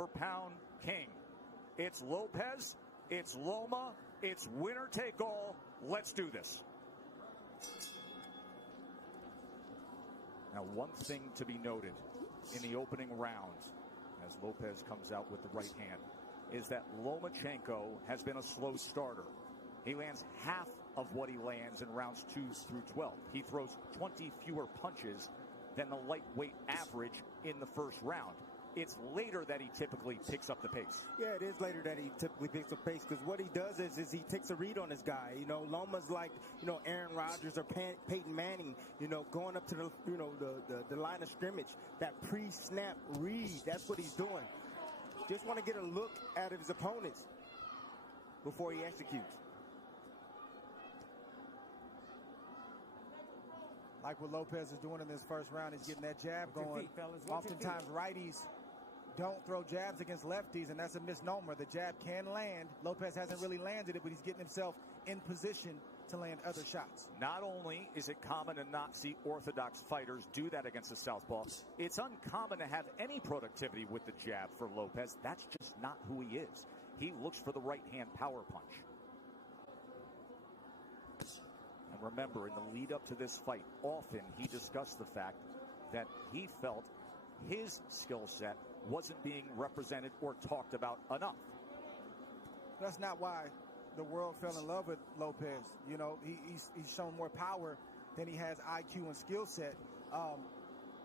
for pound king. It's Lopes, it's Loma, it's winner take all. Let's do this. Now, one thing to be noted in the opening rounds, as Lopes comes out with the right hand, is that Lomachenko has been a slow starter. He lands half of what he lands in rounds 2 through 12. He throws 20 fewer punches than the lightweight average in the first round. It's later that he typically picks up the pace. Yeah, it is later that he typically picks up pace, because what he does is he takes a read on his guy. You know, Loma's like, you know, Aaron Rodgers or Peyton Manning, you know, going up to the, you know, the line of scrimmage. That pre-snap read, that's what he's doing. Just want to get a look at his opponents before he executes. Like what Lopes is doing in this first round, he's getting that jab going. Oftentimes righties don't throw jabs against lefties, and that's a misnomer. The jab can land. Lopes hasn't really landed it, but he's getting himself in position to land other shots. Not only is it common to not see orthodox fighters do that against the southpaw, it's uncommon to have any productivity with the jab for Lopes. That's just not who he is. He looks for the right hand power punch. And remember, in the lead up to this fight, often he discussed the fact that he felt his skill set wasn't being represented or talked about enough. That's not why the world fell in love with Lopes. You know, he's shown more power than he has IQ and skill set.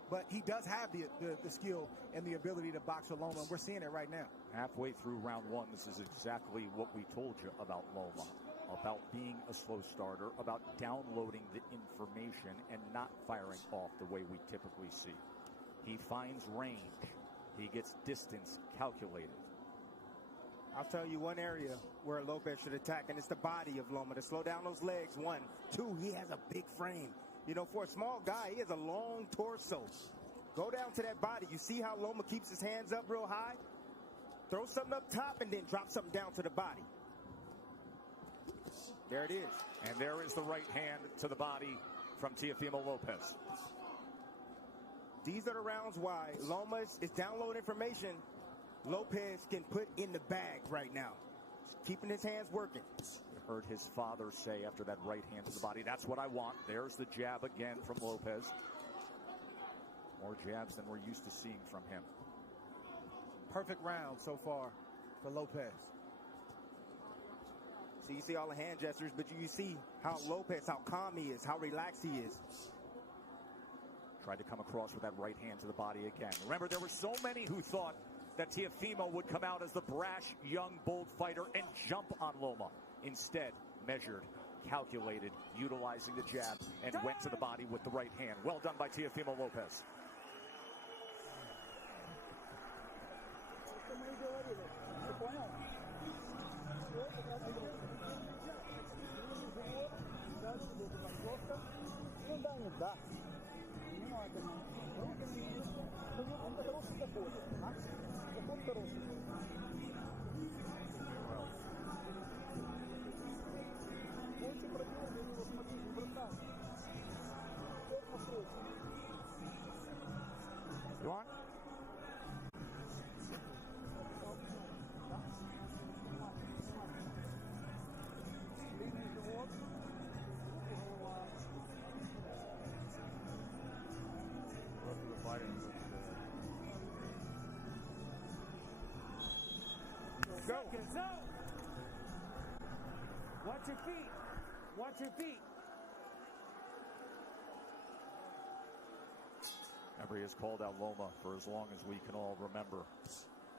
But he does have the skill and the ability to box with Loma, and we're seeing it right now. Halfway through round 1, this is exactly what we told you about Loma. About being a slow starter, about downloading the information and not firing off the way we typically see. He finds range. He gets distance calculated. I'll tell you one area where Lopes should attack, and it's the body of Loma, to slow down those legs. 1, 2, he has a big frame. You know, for a small guy, he has a long torso. Go down to that body. You see how Loma keeps his hands up real high? Throw something up top and then drop something down to the body. There it is. And there is the right hand to the body from Teofimo Lopes. These are the rounds why Loma is downloading information Lopes can put in the bag right now. Keeping his hands working. You heard his father say after that right hand to the body, that's what I want. There's the jab again from Lopes. More jabs than we're used to seeing from him. Perfect round so far for Lopes. So you see all the hand gestures, but you see how Lopes, how calm he is, how relaxed he is. Tried to come across with that right hand to the body again. Remember, there were so many who thought that Teofimo would come out as the brash, young, bold fighter and jump on Loma. Instead, measured, calculated, utilizing the jab, and went to the body with the right hand. Well done by Teofimo Lopes. You want? Go. Watch your feet. Watch your feet. Emery has called out Loma for as long as we can all remember,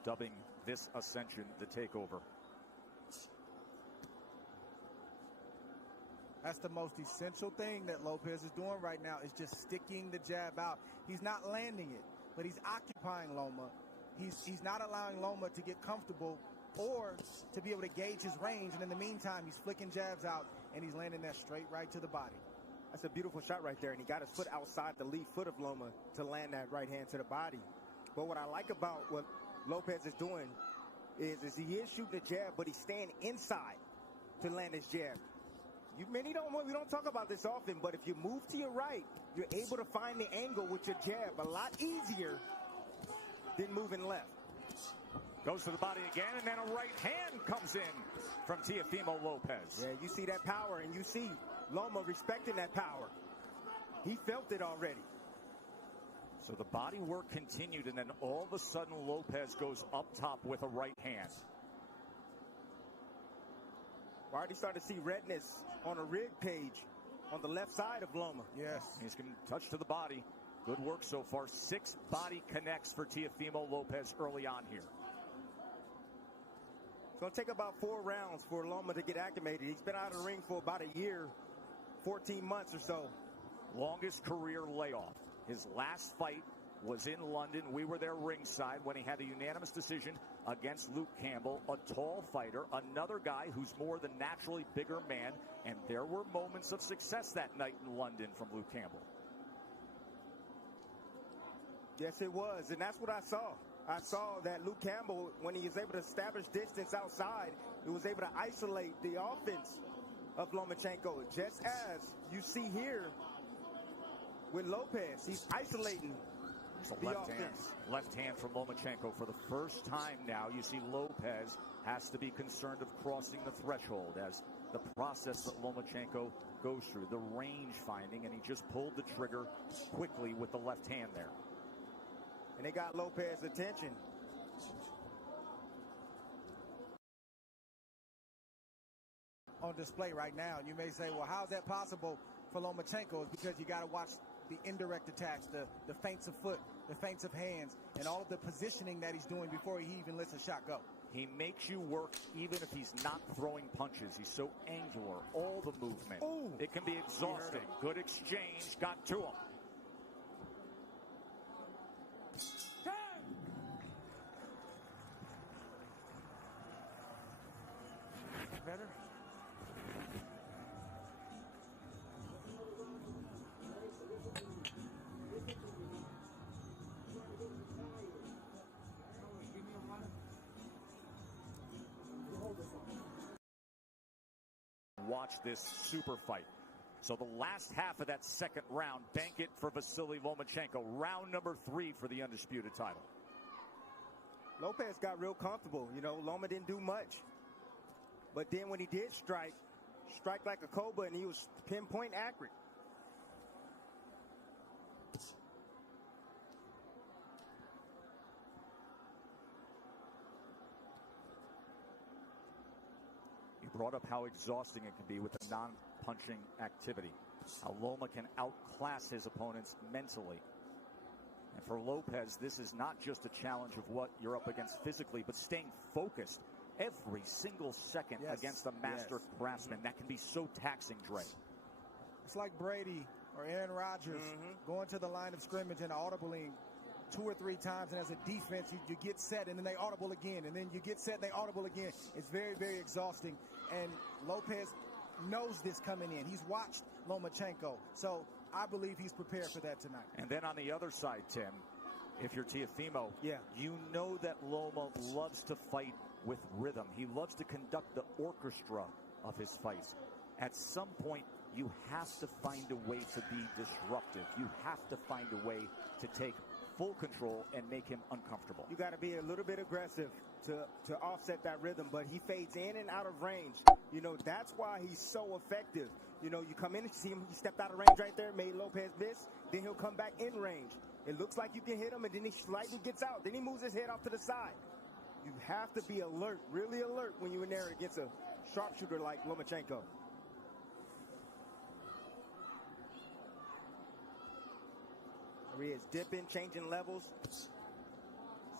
dubbing this ascension the takeover. That's the most essential thing that Lopes is doing right now, is just sticking the jab out. He's not landing it, but he's occupying Loma. He's not allowing Loma to get comfortable or to be able to gauge his range. And in the meantime, he's flicking jabs out, and he's landing that straight right to the body. That's a beautiful shot right there, and he got his foot outside the lead foot of Loma to land that right hand to the body. But what I like about what Lopes is doing is he is shooting the jab, but he's staying inside to land his jab. We don't talk about this often, but if you move to your right, you're able to find the angle with your jab a lot easier than moving left. Goes to the body again, and then a right hand comes in from Teofimo Lopes. Yeah, you see that power, and you see Loma respecting that power. He felt it already. So the body work continued, and then all of a sudden Lopes goes up top with a right hand. We're already starting to see redness on a rib cage on the left side of Loma. Yes. He's going to touch to the body. Good work so far. 6 body connects for Teofimo Lopes early on here. It's going to take about 4 rounds for Loma to get acclimated. He's been out of the ring for about a year, 14 months or so. Longest career layoff. His last fight was in London. We were there ringside when he had a unanimous decision against Luke Campbell, a tall fighter, another guy who's more the naturally bigger man, and there were moments of success that night in London from Luke Campbell. Yes, it was, and that's what I saw. I saw that Luke Campbell, when he was able to establish distance outside, he was able to isolate the offense of Lomachenko, just as you see here with Lopes. He's isolating the offense. Left hand from Lomachenko. For the first time now, you see Lopes has to be concerned of crossing the threshold as the process that Lomachenko goes through, the range finding, and he just pulled the trigger quickly with the left hand there. And they got Lopes' attention. On display right now. And you may say, well, how is that possible for Lomachenko? It's because you got to watch the indirect attacks, the feints of foot, the feints of hands, and all of the positioning that he's doing before he even lets a shot go. He makes you work even if he's not throwing punches. He's so angular, all the movement. Ooh. It can be exhausting. Good exchange, got to him. Better? Watch this super fight. So the last half of that second round, bank it for Vasily Lomachenko. Round number 3 for the undisputed title. Lopes got real comfortable. You know, Loma didn't do much. But then when he did strike like a cobra, and he was pinpoint accurate. You brought up how exhausting it can be with a non-punching activity. How Loma can outclass his opponents mentally. And for Lopes, this is not just a challenge of what you're up against physically, but staying focused every single second against a master craftsman. That can be so taxing, Dre. It's like Brady or Aaron Rodgers going to the line of scrimmage and audibling 2 or 3 times, and as a defense, you get set, and then they audible again, and then you get set, and they audible again. It's very, very exhausting, and Lopes knows this coming in. He's watched Lomachenko, so I believe he's prepared for that tonight. And then on the other side, Tim, if you're Teofimo, you know that Loma loves to fight with rhythm. He loves to conduct the orchestra of his fights. At some point, you have to find a way to be disruptive. You have to find a way to take full control and make him uncomfortable. You got to be a little bit aggressive to offset that rhythm, but he fades in and out of range. You know, that's why he's so effective. You know, you come in and see him, he stepped out of range right there, made Lopes miss, then he'll come back in range. It looks like you can hit him, and then he slightly gets out. Then he moves his head off to the side. You have to be alert, really alert, when you're in there against a sharpshooter like Lomachenko. There he is, dipping, changing levels.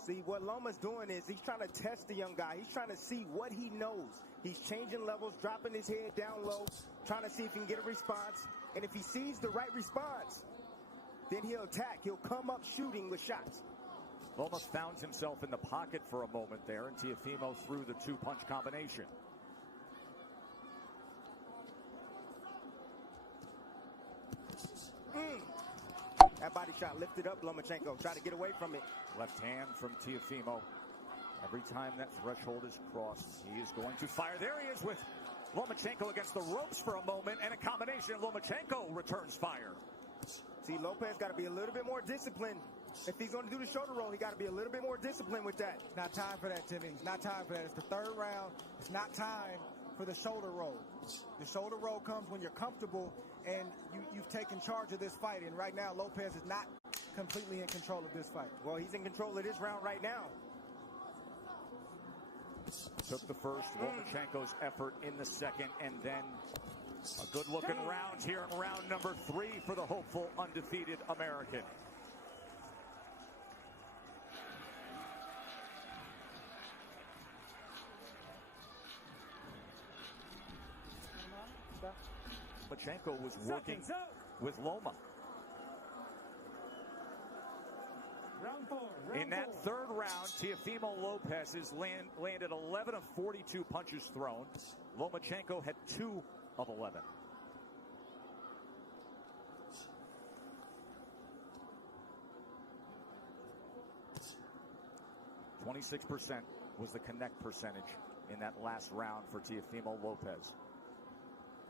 See, what Loma's doing is he's trying to test the young guy. He's trying to see what he knows. He's changing levels, dropping his head down low, trying to see if he can get a response. And if he sees the right response, then he'll attack. He'll come up shooting with shots. Loma found himself in the pocket for a moment there, and Teofimo threw the 2-punch combination. That body shot lifted up Lomachenko. Try to get away from it. Left hand from Teofimo. Every time that threshold is crossed, he is going to fire. There he is with Lomachenko against the ropes for a moment, and a combination. Lomachenko returns fire. See, Lopes got to be a little bit more disciplined If he's going to do the shoulder roll, he got to be a little bit more disciplined with that. Not time for that, Timmy. It's not time for that. It's the third round. It's not time for the shoulder roll. The shoulder roll comes when you're comfortable and you've taken charge of this fight. And right now, Lopes is not completely in control of this fight. Well, he's in control of this round right now. Took the first, Lomachenko's effort in the second, and then a good-looking round here in round number 3 for the hopeful undefeated American. Lomachenko was working with Loma. In that third round, Teofimo Lopes has landed 11 of 42 punches thrown. Lomachenko had 2 of 11. .26% was the connect percentage in that last round for Teofimo Lopes.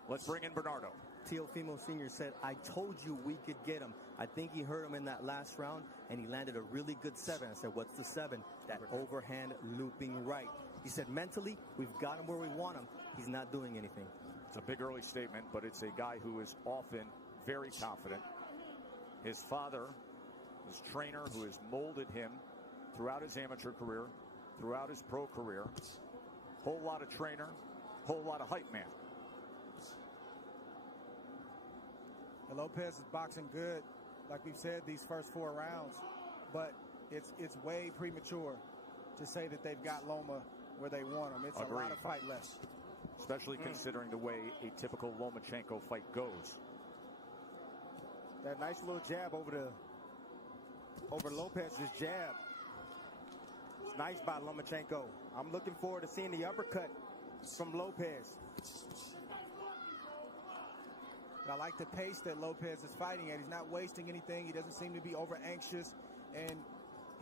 Let's bring in Bernardo. Teofimo Sr. said, I told you we could get him. I think he hurt him in that last round, and he landed a really good 7. I said, what's the 7? That overhand looping right. He said, mentally, we've got him where we want him. He's not doing anything. It's a big early statement, but it's a guy who is often very confident. His father, his trainer, who has molded him throughout his amateur career, throughout his pro career. Whole lot of trainer, whole lot of hype man. And Lopes is boxing good, like we've said, these first 4 rounds. But it's way premature to say that they've got Loma where they want him. It's Agreed. A lot of fight left. Especially considering the way a typical Lomachenko fight goes. That nice little jab over Lopez's jab. It's nice by Lomachenko. I'm looking forward to seeing the uppercut from Lopes. I like the pace that Lopes is fighting at. He's not wasting anything. He doesn't seem to be over anxious. And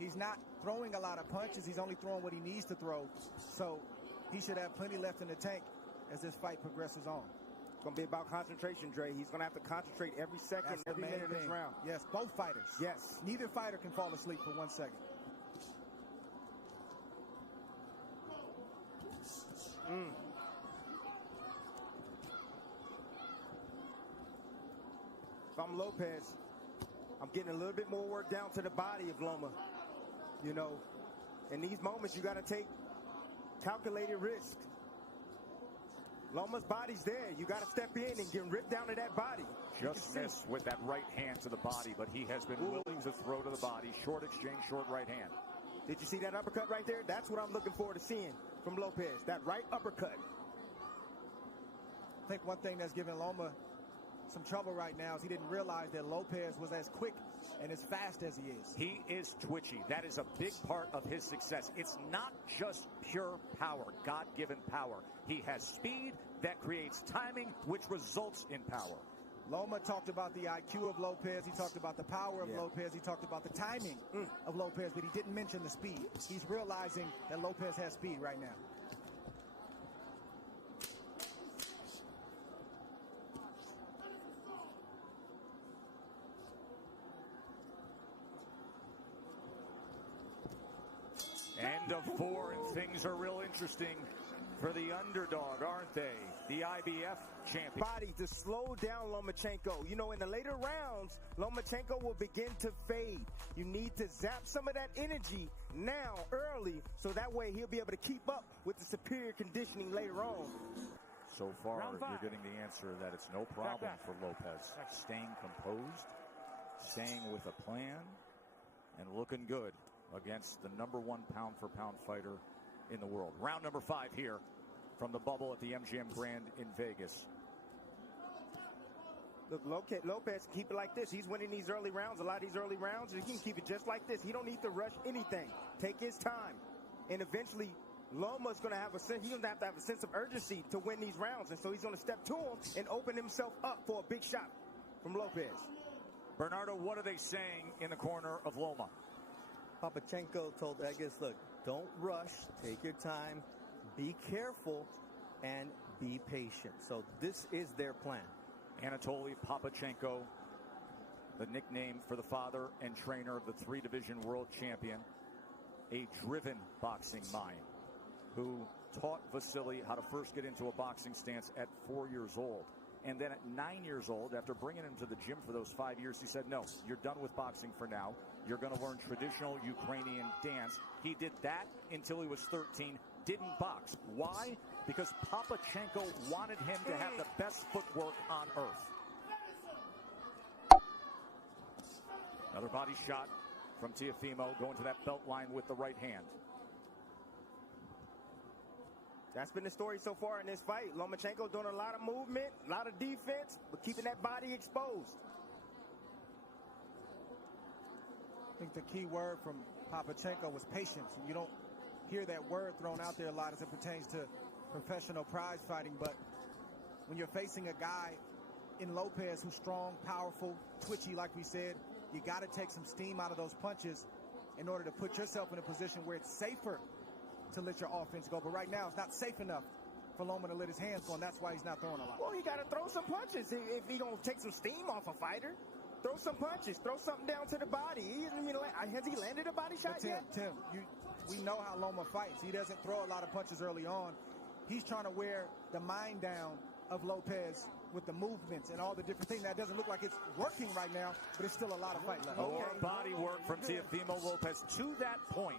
he's not throwing a lot of punches. He's only throwing what he needs to throw. So he should have plenty left in the tank as this fight progresses on. It's going to be about concentration, Dre. He's going to have to concentrate every second, every minute of this round. Yes, both fighters. Yes. Neither fighter can fall asleep for 1 second. If I'm Lopes, I'm getting a little bit more work down to the body of Loma. You know, in these moments, you got to take calculated risk. Loma's body's there. You got to step in and get ripped down to that body. Just missed with that right hand to the body, but he has been willing to throw to the body. Short exchange, short right hand. Did you see that uppercut right there? That's what I'm looking forward to seeing from Lopes. That right uppercut. I think one thing that's giving Loma some trouble right now is he didn't realize that Lopes was as quick and as fast as he is. He is twitchy. That is a big part of his success. It's not just pure power, God-given power. He has speed that creates timing, which results in power. Loma talked about the IQ of Lopes. He talked about the power of Lopes. He talked about the timing of Lopes, but he didn't mention the speed. He's realizing that Lopes has speed right now. End of 4, and things are real interesting for the underdog, aren't they? The IBF champion. Body to slow down Lomachenko. You know, in the later rounds, Lomachenko will begin to fade. You need to zap some of that energy now, early, so that way he'll be able to keep up with the superior conditioning later on. So far, you're getting the answer that it's no problem for Lopes. Staying composed, staying with a plan, and looking good against the #1 pound-for-pound fighter in the world. Round number 5 here from the bubble at the MGM Grand in Vegas. Look, Lopes, keep it like this. He's winning these early rounds, a lot of these early rounds, and he can keep it just like this. He don't need to rush anything. Take his time. And eventually, Loma's going to have he's going to have a sense of urgency to win these rounds. And so he's going to step to him and open himself up for a big shot from Lopes. Bernardo, what are they saying in the corner of Loma? Lomachenko told Egas, look, don't rush, take your time, be careful, and be patient. So this is their plan. Anatoly Papachenko the nickname for the father and trainer of the 3-division world champion, a driven boxing mind who taught Vasily how to first get into a boxing stance at 4 years old. And then at 9 years old, after bringing him to the gym for those 5 years, he said, no, you're done with boxing for now. You're going to learn traditional Ukrainian dance. He did that until he was 13, didn't box. Why? Because Lomachenko wanted him to have the best footwork on earth. Another body shot from Teofimo, going to that belt line with the right hand. That's been the story so far in this fight. Lomachenko doing a lot of movement, a lot of defense, but keeping that body exposed. I think the key word from Lomachenko was patience. You don't hear that word thrown out there a lot as it pertains to professional prize fighting, but when you're facing a guy in Lopes who's strong, powerful, twitchy, like we said, you got to take some steam out of those punches in order to put yourself in a position where it's safer to let your offense go. But right now, it's not safe enough for Loma to let his hands go, and that's why he's not throwing a lot. Well, he got to throw some punches if he going to take some steam off a fighter. Throw some punches. Throw something down to the body. Has he landed a body shot yet? Tim, we know how Loma fights. He doesn't throw a lot of punches early on. He's trying to wear the mind down of Lopes with the movements and all the different things. That doesn't look like it's working right now, but it's still a lot of fight left. More body work from Teofimo Lopes to that point.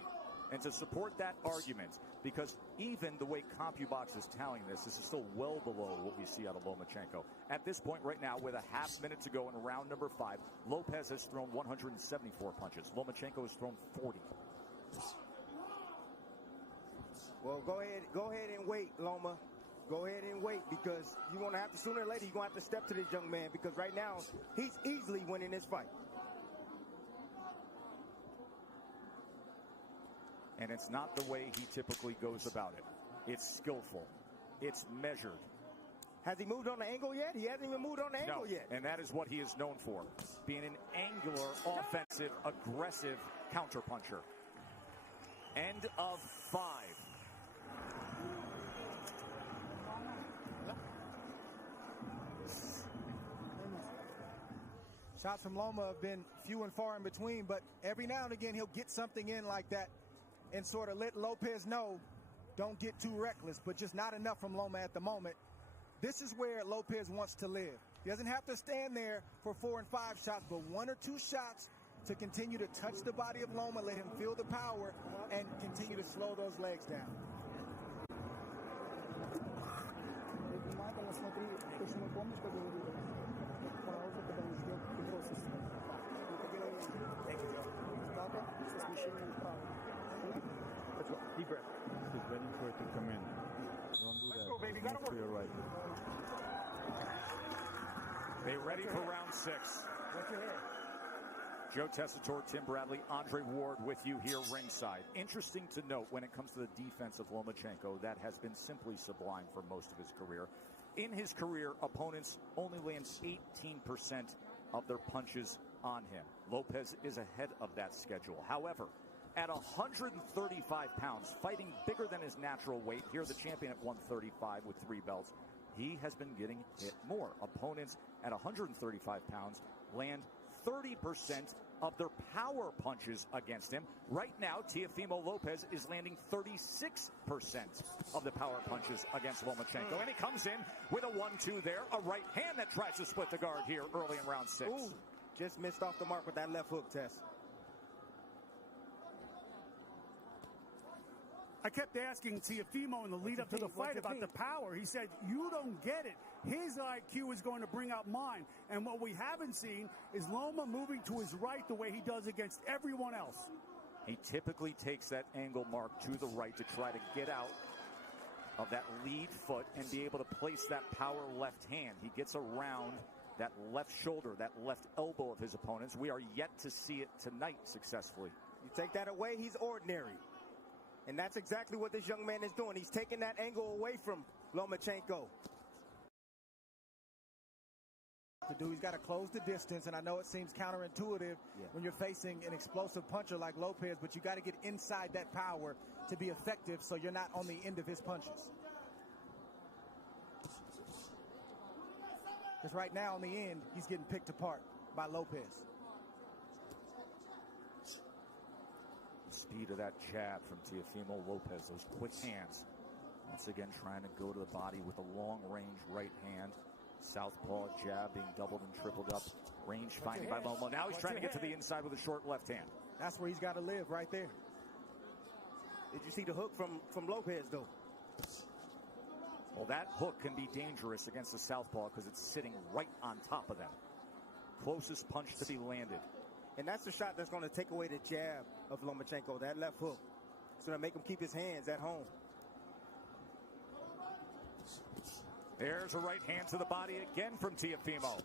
And to support that argument, because even the way CompuBox is tallying this is still well below what we see out of Lomachenko. At this point right now, with a half minute to go in round number 5, Lopes has thrown 174 punches. Lomachenko has thrown 40. Well, go ahead and wait, Loma. Go ahead and wait, because you're going to have to, sooner or later, you're going to have to step to this young man, because right now, he's easily winning this fight. And it's not the way he typically goes about it. It's skillful. It's measured. Has he moved on the angle yet? He hasn't even moved on the angle yet. And that is what he is known for, being an angular, offensive, aggressive counterpuncher. End of 5. Shots from Loma have been few and far in between, but every now and again he'll get something in like that and sort of let Lopes know, don't get too reckless, but just not enough from Loma at the moment. This is where Lopes wants to live. He doesn't have to stand there for 4 and 5 shots, but 1 or 2 shots to continue to touch the body of Loma, let him feel the power, and continue to slow those legs down. Deep breath. He's waiting for it to come in. Don't do that. Go, baby. Gotta Move to your right. They ready for round 6. What's your head? Joe Tessitore, Tim Bradley, Andre Ward with you here ringside. Interesting to note when it comes to the defense of Lomachenko, that has been simply sublime for most of his career. In his career, opponents only land 18% of their punches on him. Lopes is ahead of that schedule. However, at 135 pounds, fighting bigger than his natural weight, here the champion at 135 with 3 belts, he has been getting hit more. Opponents at 135 pounds land 30% of their power punches against him. Right now, Teofimo Lopes is landing 36% of the power punches against Lomachenko. And he comes in with a 1-2 there, a right hand that tries to split the guard here early in round 6. Ooh, just missed off the mark with that left hook, Tess. I kept asking Teofimo in the lead up to the fight about the power. He said, you don't get it. His IQ is going to bring out mine. And what we haven't seen is Loma moving to his right the way he does against everyone else. He typically takes that angle mark to the right to try to get out of that lead foot and be able to place that power left hand. He gets around that left shoulder, that left elbow of his opponents. We are yet to see it tonight successfully. You take that away, he's ordinary. And that's exactly what this young man is doing. He's taking that angle away from Lomachenko. He's got to close the distance, and I know it seems counterintuitive when you're facing an explosive puncher like Lopes, but you got to get inside that power to be effective so you're not on the end of his punches. Because right now, in the end, he's getting picked apart by Lopes. speed of that jab from Teofimo Lopes, those quick hands. Once again, trying to go to the body with a long-range right hand. Southpaw jab being doubled and tripled up. Range finding by Loma. Now he's trying to get to the inside with a short left hand. That's where he's got to live, right there. Did you see the hook from Lopez, though? Well, that hook can be dangerous against the southpaw because it's sitting right on top of them. Closest punch to be landed. And that's the shot that's going to take away the jab of Lomachenko, that left hook. It's going to make him keep his hands at home. There's a right hand to the body again from Teofimo.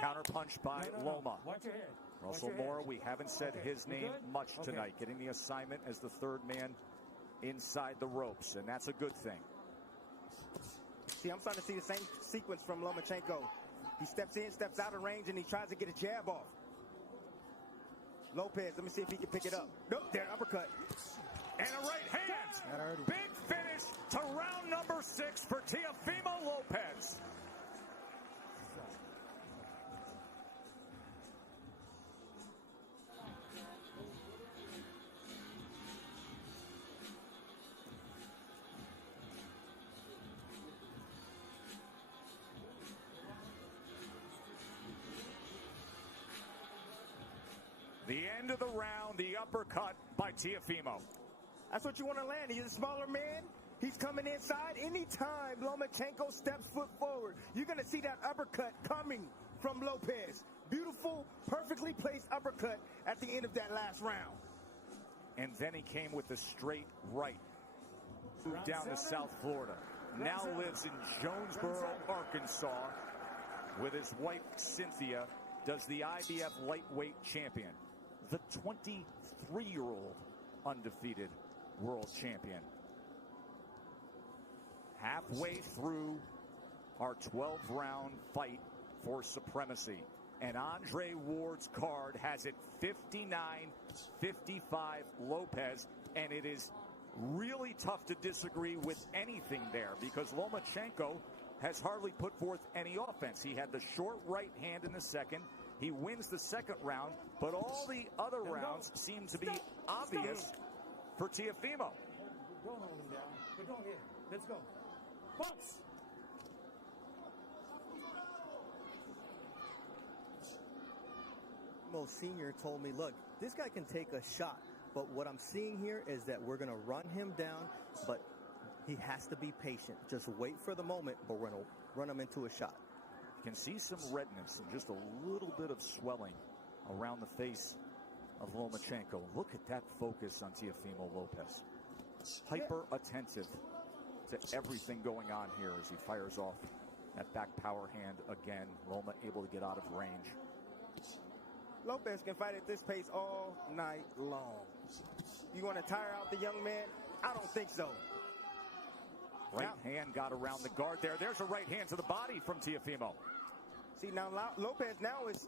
Counter punch by Loma. Watch your head. Russell Mora, we haven't said his name much tonight. Getting the assignment as the third man inside the ropes, and that's a good thing. See, I'm starting to see the same sequence from Lomachenko. He steps in, steps out of range, and he tries to get a jab off. Lopez, let me see if he can pick it up. Nope, there, uppercut. And a right hand. Big finish to round number 6 for Teofimo Lopes. The end of the round, the uppercut by Teofimo. That's what you want to land. He's a smaller man. He's coming inside. Anytime Lomachenko steps foot forward, you're going to see that uppercut coming from Lopez. Beautiful, perfectly placed uppercut at the end of that last round. And then he came with the straight right. Moved down to South Florida. Now lives in Jonesboro, Arkansas with his wife, Cynthia, does the IBF lightweight champion. The 23-year-old undefeated world champion. Halfway through our 12-round fight for supremacy. And Andre Ward's card has it 59-55 Lopez. And it is really tough to disagree with anything there because Lomachenko has hardly put forth any offense. He had the short right hand in the second. He wins the second round, but all the other rounds seem to be obvious for Teofimo. Don't hold him down, but don't hit. Let's go. Box! Mo Sr. told me, look, this guy can take a shot, but what I'm seeing here is that we're going to run him down, but he has to be patient. Just wait for the moment, but we're going to run him into a shot. You can see some redness and just a little bit of swelling around the face of Lomachenko. Look at that focus on Teofimo Lopes. Hyper attentive to everything going on here as he fires off that back power hand again. Loma able to get out of range. Lopez can fight at this pace all night long. You want to tire out the young man? I don't think so. Right hand got around the guard there. There's a right hand to the body from Teofimo. See, now Lopez now is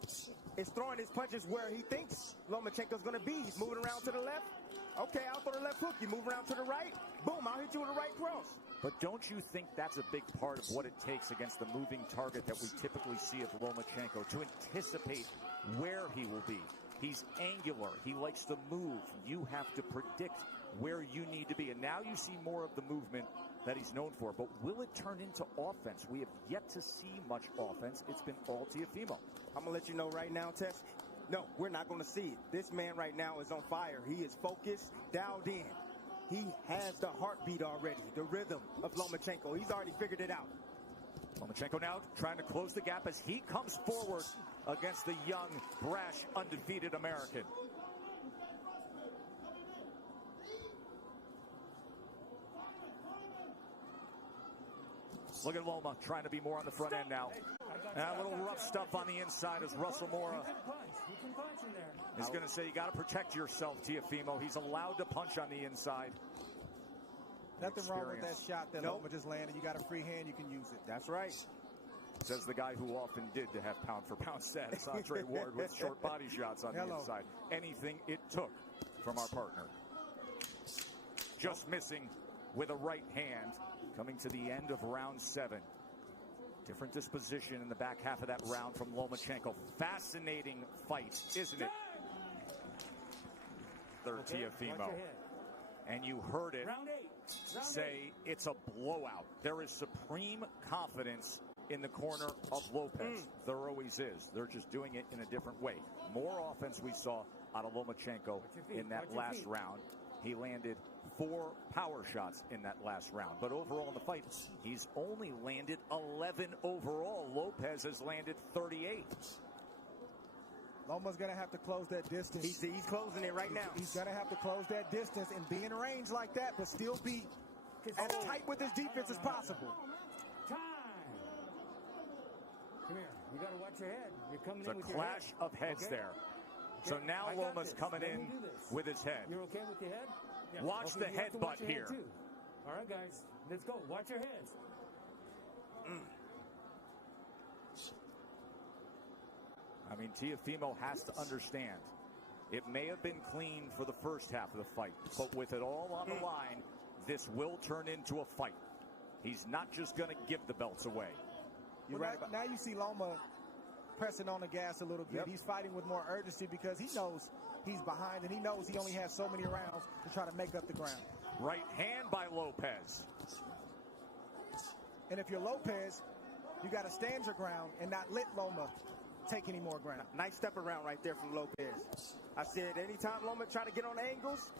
throwing his punches where he thinks Lomachenko's going to be. He's moving around to the left. Okay, I'll throw the left hook. You move around to the right. Boom, I'll hit you with a right cross. But don't you think that's a big part of what it takes against the moving target that we typically see of Lomachenko, to anticipate where he will be? He's angular. He likes to move. You have to predict where you need to be. And now you see more of the movement that he's known for. But will it turn into offense? We have yet to see much offense. It's been all Teofimo. I'm going to let you know right now, Tess. No, we're not going to see it. This man right now is on fire. He is focused, dialed in. He has the heartbeat already, the rhythm of Lomachenko. He's already figured it out. Lomachenko now trying to close the gap as he comes forward against the young, brash, undefeated American. Look at Loma trying to be more on the front end now. And a little rough stuff on the inside as Russell Mora is going to say, you got to protect yourself, Teofimo. He's allowed to punch on the inside. Nothing wrong with that shot that Loma just landed. You got a free hand, you can use it. That's right. Says the guy who often did to have pound-for-pound status, Andre Ward, with short body shots on the inside. Anything it took from our partner. Just missing with a right hand. Coming to the end of round 7. Different disposition in the back half of that round from Lomachenko. Fascinating fight, isn't it? Panther, Okay, Teofimo. watch your head. And you heard it Round 8. Round say it's a blowout. There is supreme confidence in the corner of Lopes. There always is. They're just doing it in a different way. More offense we saw out of Lomachenko in that last round. He landed 4 power shots in that last round. But overall in the fight, he's only landed 11 overall. Lopes has landed 38. Loma's going to have to close that distance. He's closing it right now. He's going to have to close that distance and be in range like that, but still be as tight with his defense as possible. Time. Come here. You got to watch your head. You're coming It's in with a your head. clash of heads there. So now I got Loma's this. coming Let in me do this. with his head. You're okay with your head? Watch the you have to watch headbutt your here. head too. All right, guys. Let's go. Watch your heads. I mean, Teofimo has to understand. It may have been clean for the first half of the fight, but with it all on the line, this will turn into a fight. He's not just going to give the belts away. You're right. Now you see Loma pressing on the gas a little bit. Yep. He's fighting with more urgency because he knows he's behind and he knows he only has so many rounds to try to make up the ground. Right hand by Lopes. And if you're Lopes, you got to stand your ground and not let Loma take any more ground. Nice step around right there from Lopes. I said anytime Loma try to get on angles,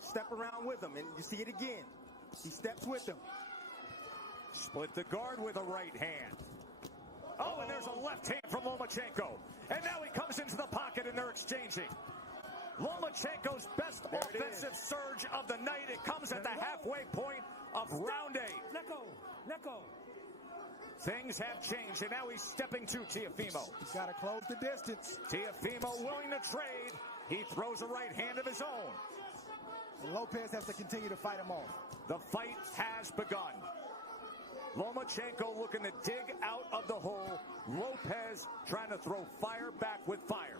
step around with him. And you see it again. He steps with him. Split the guard with a right hand. Oh, and there's a left hand from Lomachenko. And now he comes into the pocket and they're exchanging. Lomachenko's best offensive surge of the night. It comes at the halfway point of round 8. Let go. Let go. Things have changed, and now he's stepping to Teofimo. He's got to close the distance. Teofimo willing to trade. He throws a right hand of his own. And Lopes has to continue to fight him off. The fight has begun. Lomachenko looking to dig out of the hole. Lopes trying to throw fire back with fire.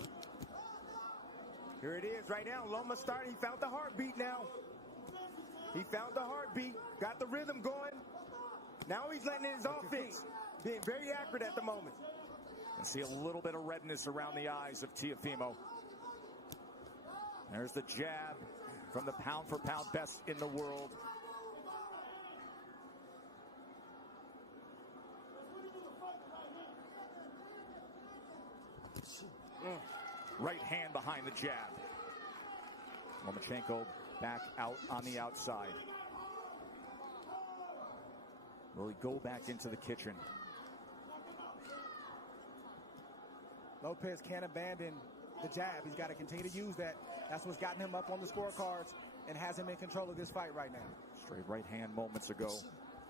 Here it is right now. Loma starting. He found the heartbeat now. He found the heartbeat. Got the rhythm going. Now he's letting his offense. Being very accurate at the moment. You see a little bit of redness around the eyes of Teofimo. There's the jab from the pound-for-pound best in the world. Right hand behind the jab. Lomachenko back out on the outside. Will he go back into the kitchen? Lopes can't abandon the jab. He's got to continue to use that. That's what's gotten him up on the scorecards and has him in control of this fight right now. Straight right hand moments ago.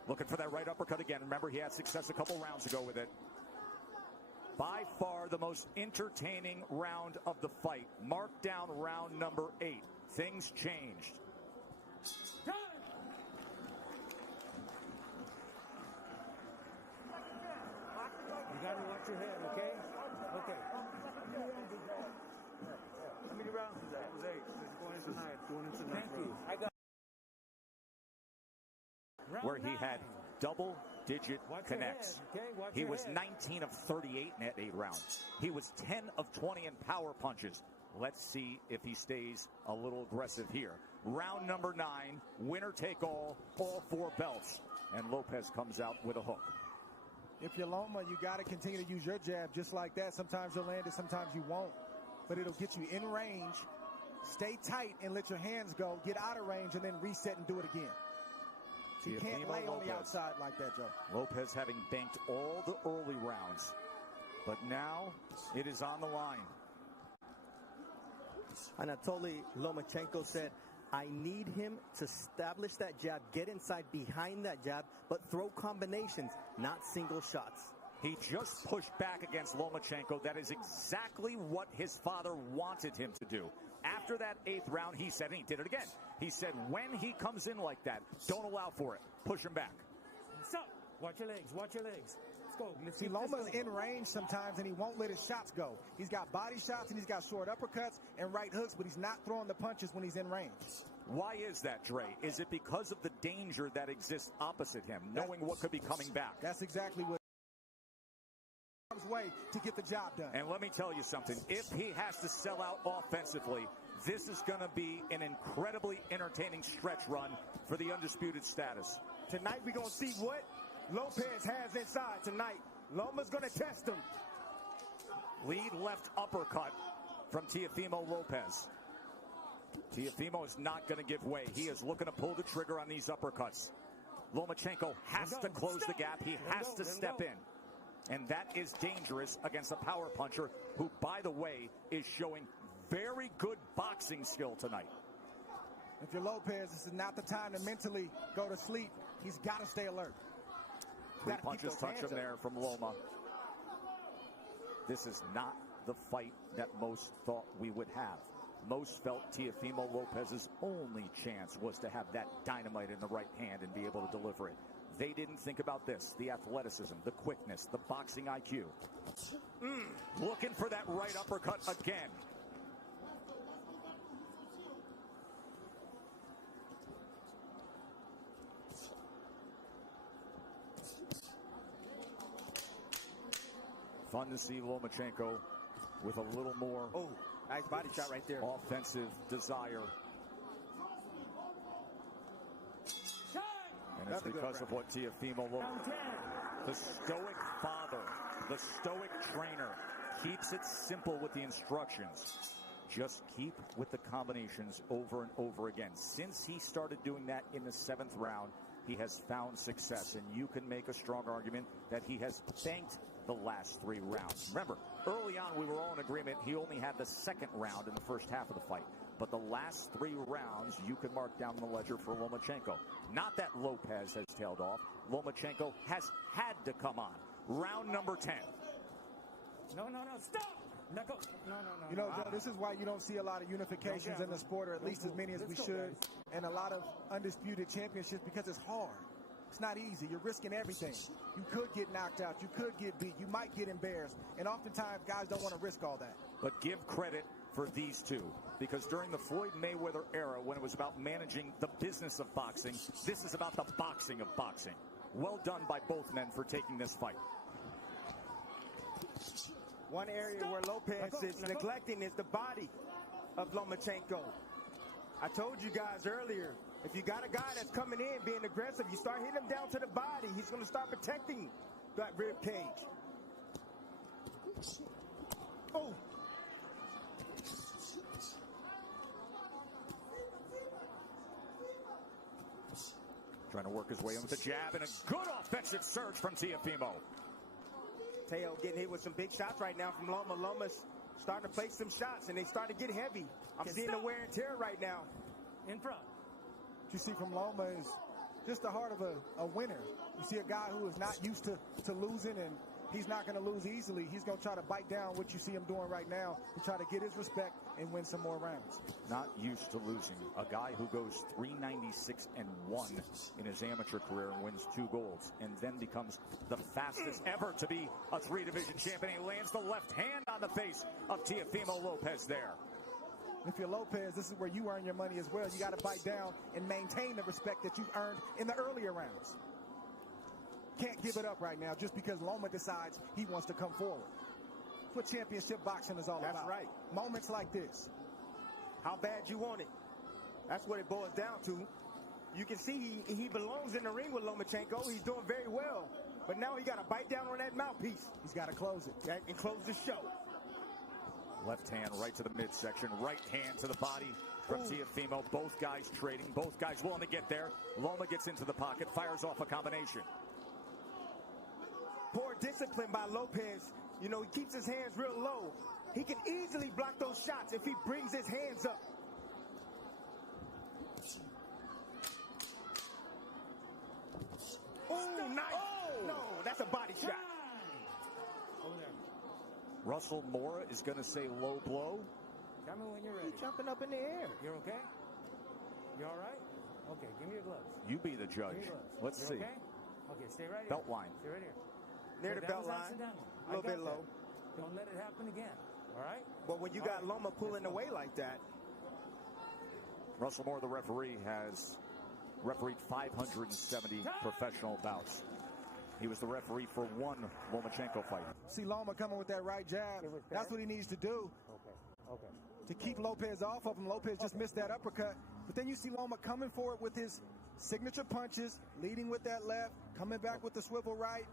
Looking for that right uppercut again. Remember, he had success a couple rounds ago with it. By far the most entertaining round of the fight. Mark down round number 8. Things changed. You got to watch your head, okay? Okay. How many rounds is that? It was 8. It's going into 9. Going into 9. Thank you. I got Where he had double-digit connects. He was 19 of 38 in that 8 rounds. He was 10 of 20 in power punches. Let's see if he stays a little aggressive here. Round number 9, winner take all 4 belts. And Lopes comes out with a hook. If you're Loma, you got to continue to use your jab just like that. Sometimes you'll land it, sometimes you won't. But it'll get you in range. Stay tight and let your hands go. Get out of range and then reset and do it again. So you can't lay on the outside like that, Joe. Lopes having banked all the early rounds. But now it is on the line. Anatoly Lomachenko said, I need him to establish that jab, get inside behind that jab, but throw combinations, not single shots. He just pushed back against Lomachenko. That is exactly what his father wanted him to do. After that 8th round, he said, and he did it again. He said, when he comes in like that, don't allow for it. Push him back. So, watch your legs. Watch your legs. Let's go. See, Loma's in range sometimes, and he won't let his shots go. He's got body shots, and he's got short uppercuts and right hooks, but he's not throwing the punches when he's in range. Why is that, Dre? Is it because of the danger that exists opposite him, knowing what could be coming back? That's exactly what way to get the job done. And let me tell you something. If he has to sell out offensively, this is going to be an incredibly entertaining stretch run for the undisputed status. Tonight we're going to see what Lopez has inside tonight. Loma's going to test him. Lead left uppercut from Teofimo Lopez. Teofimo is not going to give way. He is looking to pull the trigger on these uppercuts. Lomachenko has to close the gap. He has to step in. And that is dangerous against a power puncher who, by the way, is showing very good boxing skill tonight. If you're Lopez, this is not the time to mentally go to sleep. He's got to stay alert. Three punches touch him there from Loma. This is not the fight that most thought we would have. Most felt Teofimo Lopez's only chance was to have that dynamite in the right hand and be able to deliver it. They didn't think about this, the athleticism, the quickness, the boxing IQ. Looking for that right uppercut again. Fun to see Lomachenko with a little more nice body shot right there. Offensive desire. And it's because of what Teofimo Lopez, the stoic father, the stoic trainer, keeps it simple with the instructions. Just keep with the combinations over and over again. Since he started doing that in the 7th round, he has found success, and you can make a strong argument that he has banked the last 3 rounds. Remember, early on we were all in agreement he only had the 2nd round in the first half of the fight. But the last 3 rounds you can mark down the ledger for Lomachenko. Not that Lopez has tailed off. Lomachenko has had to come on. Round number 10. No, stop! No. You know, Joe, this is why you don't see a lot of unifications in the sport, or at least as many as we should, and a lot of undisputed championships, because it's hard. It's not easy. You're risking everything. You could get knocked out. You could get beat. You might get embarrassed. And oftentimes, guys don't want to risk all that. But give credit for these two, because during the Floyd Mayweather era, when it was about managing the business of boxing, this is about the boxing of boxing. Well done by both men for taking this fight. One area where Lopez is neglecting is the body of Lomachenko. I told you guys earlier, if you got a guy that's coming in being aggressive, you start hitting him down to the body, he's going to start protecting that rib cage. Oh. Trying to work his way in with the jab, and a good offensive surge from Teofimo. Teo getting hit with some big shots right now from Loma. Loma's starting to place some shots, and they start to get heavy. I'm seeing the wear and tear right now. In front. What you see from Loma is just the heart of a winner. You see a guy who is not used to losing, and he's not going to lose easily. He's going to try to bite down what you see him doing right now to try to get his respect and win some more rounds. Not used to losing. A guy who goes 396-1 in his amateur career and wins 2 golds, and then becomes the fastest ever to be a 3-division champion. He lands the left hand on the face of Teofimo Lopez there. If you're Lopez, this is where you earn your money as well. You got to bite down and maintain the respect that you've earned in the earlier rounds. Can't give it up right now just because Loma decides he wants to come forward. That's what championship boxing is all about. That's right. Moments like this. How bad you want it. That's what it boils down to. You can see he belongs in the ring with Lomachenko. He's doing very well. But now he got to bite down on that mouthpiece. He's got to close it. And close the show. Left hand right to the midsection. Right hand to the body from Teofimo. Both guys trading. Both guys willing to get there. Loma gets into the pocket. Fires off a combination. Poor discipline by Lopez. You know, he keeps his hands real low. He can easily block those shots if he brings his hands up. Oh, nice. Oh. No, that's a body shot. Over there. Russell Mora is going to say low blow. Tell me when you're ready. He's jumping up in the air. You're okay? You all right? Okay, give me your gloves. You be the judge. Let's see. Okay? Okay, stay right here. Belt line. Stay right here. Near the belt line. A little bit low. Don't let it happen again. All right? But when you got Loma pulling away like that. Russell Moore, the referee, has refereed 570 professional bouts. He was the referee for 1 Lomachenko fight. See Loma coming with that right jab. That's what he needs to do. Okay. to keep Lopez off of him. Lopez just missed that uppercut. But then you see Loma coming forward with his signature punches, leading with that left, coming back with the swivel right.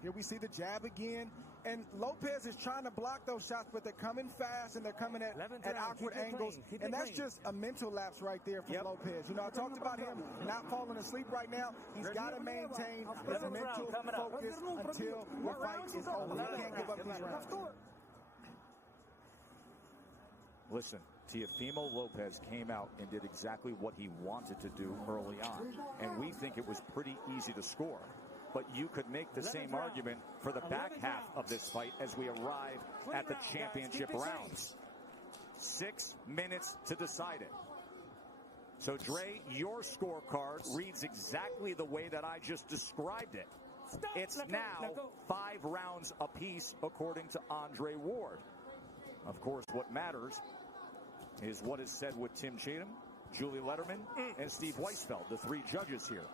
Here we see the jab again. And Lopez is trying to block those shots, but they're coming fast and they're coming at awkward angles. And that's just a mental lapse right there from Lopez. You know, I talked about him not falling asleep right now. He's got to maintain his mental focus until the fight is over. He can't give up these rounds. Listen, Teofimo Lopez came out and did exactly what he wanted to do early on. And we think it was pretty easy to score. But you could make the same argument for the back half of this fight as we arrive at the championship rounds. 6 minutes to decide it. So, Dre, your scorecard reads exactly the way that I just described it. It's now 5 rounds apiece, according to Andre Ward. Of course, what matters is what is said with Tim Cheatham, Julie Letterman, and Steve Weisfeld, the 3 judges here.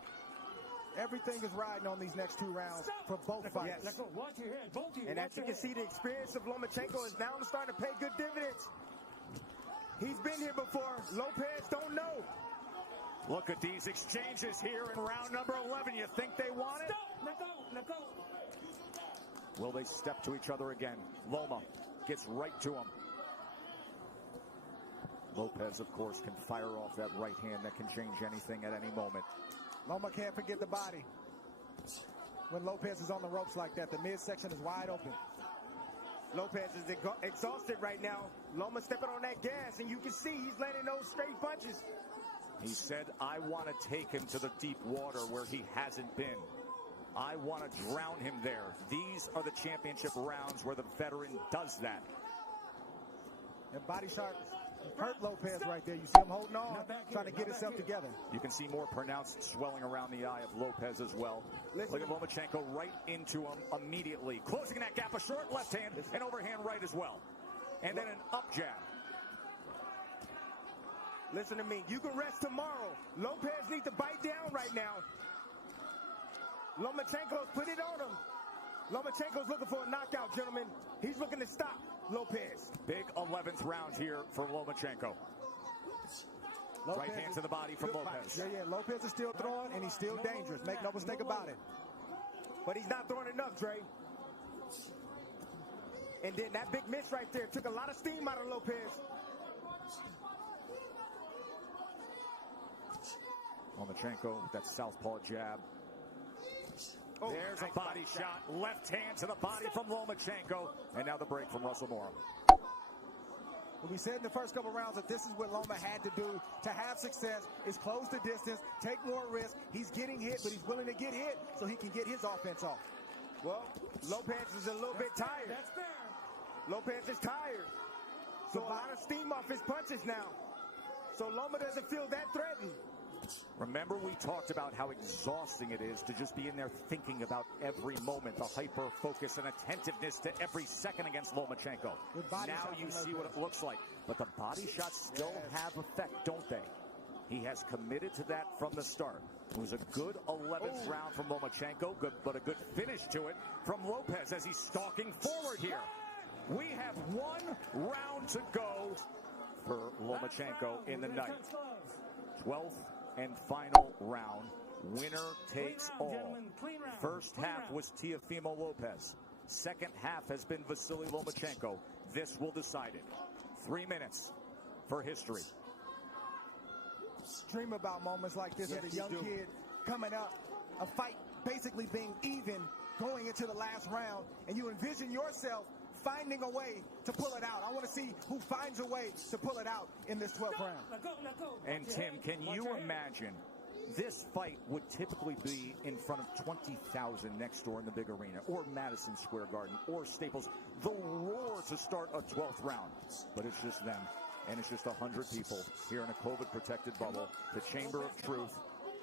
Everything is riding on these next 2 rounds for both fights. Yes. And as you can see, the experience of Lomachenko is now starting to pay good dividends. He's been here before. Lopez don't know. Look at these exchanges here in round number 11. You think they want it? Let go. Will they step to each other again? Loma gets right to him. Lopez, of course, can fire off that right hand that can change anything at any moment. Loma can't forget the body. When Lopez is on the ropes like that, the midsection is wide open. Lopez is exhausted right now. Loma stepping on that gas, and you can see he's landing those straight punches. He said, I want to take him to the deep water where he hasn't been. I want to drown him there. These are the championship rounds where the veteran does that. And body shot hurt Lopez right there. You see him holding on, trying to get himself together. You can see more pronounced swelling around the eye of Lopez as well. Look at Lomachenko right into him immediately. Closing that gap, a short left hand, an overhand right as well. And then an up jab. Listen to me. You can rest tomorrow. Lopez needs to bite down right now. Lomachenko's put it on him. Lomachenko's looking for a knockout, gentlemen. He's looking to stop Lopez. Big 11th round here for Lomachenko. Right hand to the body from Lopez. Yeah, Lopez is still throwing, and he's still dangerous. Make no mistake about it. But he's not throwing enough, Dre. And then that big miss right there took a lot of steam out of Lopez. Lomachenko with that southpaw jab. Oh, there's a body shot. Left hand to the body from Lomachenko. And now the break from Russell Mora. Well, we said in the first couple rounds that this is what Loma had to do to have success, is close the distance, take more risk. He's getting hit, but he's willing to get hit so he can get his offense off. Well, Lopez is a little bit tired. That's fair. Lopez is tired. So a lot of steam off his punches now. So Loma doesn't feel that threatened. Remember, we talked about how exhausting it is to just be in there thinking about every moment, the hyper focus and attentiveness to every second against Lomachenko. Now you see what it looks like. But the body shots still have effect, don't they? He has committed to that from the start. It was a good 11th round from Lomachenko, but a good finish to it from Lopez as he's stalking forward here. We have 1 round to go for Lomachenko in the night. 12th and final round. Winner takes all. First half was Teofimo Lopez. Second half has been Vasily Lomachenko. This will decide it. 3 minutes for history. Dream about moments like this as a young kid coming up, a fight basically being even going into the last round, and you envision yourself finding a way to pull it out. I want to see who finds a way to pull it out in this 12th round. And Tim, can you imagine this fight would typically be in front of 20,000 next door in the big arena, or Madison Square Garden, or Staples? The roar to start a 12th round. But it's just them. And it's just 100 people here in a COVID-protected bubble, the Chamber of Truth,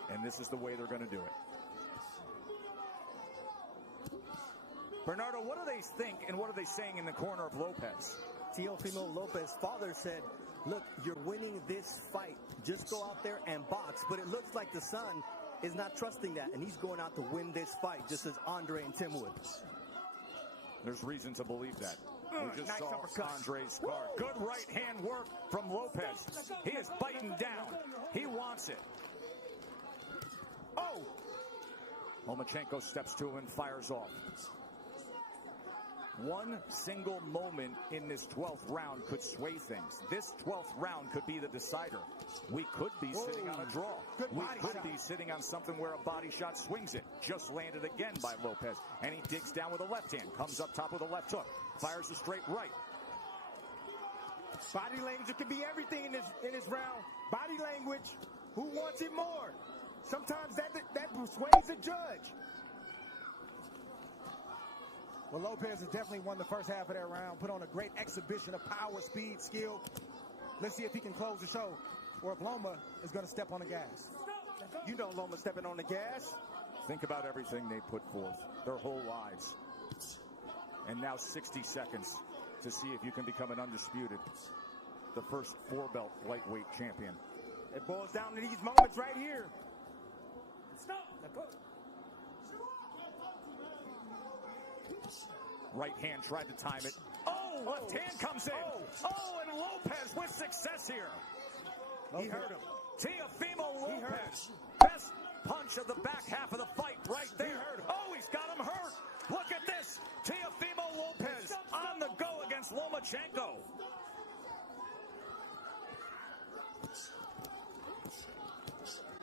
and this is the way they're going to do it. Bernardo, what do they think and what are they saying in the corner of Lopez? Teofimo Lopez' father said, look, you're winning this fight. Just go out there and box. But it looks like the son is not trusting that, and he's going out to win this fight, just as Andre and Tim would. There's reason to believe that. We just nice saw uppercut. Andre's guard. Good right hand work from Lopes. He is biting down. He wants it. Oh! Lomachenko steps to him and fires off. One single moment in this 12th round could sway things. This 12th round could be the decider. We could be sitting on a draw. We could be sitting on something where a body shot swings it. Just landed again by Lopes. And he digs down with a left hand. Comes up top with a left hook. Fires a straight right. Body language could be everything in this round. Body language. Who wants it more? Sometimes that persuades the judge. Well, Lopes has definitely won the first half of that round, put on a great exhibition of power, speed, skill. Let's see if he can close the show or if Loma is going to step on the gas. You know Loma stepping on the gas. Think about everything they put forth, their whole lives. And now 60 seconds to see if you can become an undisputed, the first 4-belt lightweight champion. It boils down to these moments right here. Right hand tried to time it. Oh, left hand comes in. Oh, and Lopes with success here. He hurt him. Teofimo He hurt Lopes. Best punch of the back half of the fight right there. Oh, he's got him hurt. Look at this. Teofimo Lopes on the go against Lomachenko.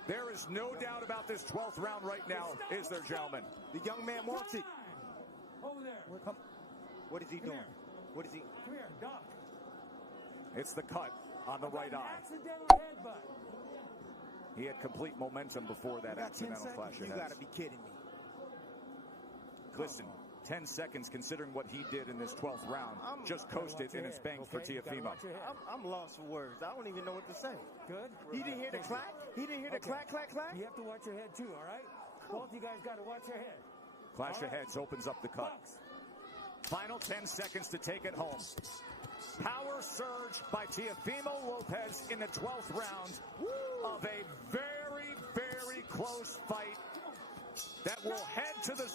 There is no doubt about this 12th round right now, is there, gentlemen? The young man wants it. Over there. What is he doing? What is he? Come here, duck. It's the cut on the right eye. Accidental headbutt. He had complete momentum before that accidental flash of You heads. got to be kidding me. Listen, 10 seconds considering what he did in this 12th round. Just coasted in its bank for Teofimo. I'm lost for words. I don't even know what to say. Good. He didn't hear the clack? He didn't hear the clack, clack, clack? You have to watch your head too, all right? Both you guys got to watch your head. Clash of heads opens up the cut. Final 10 seconds to take it home. Power surge by Teofimo Lopes in the 12th round of a very, very close fight that will head to the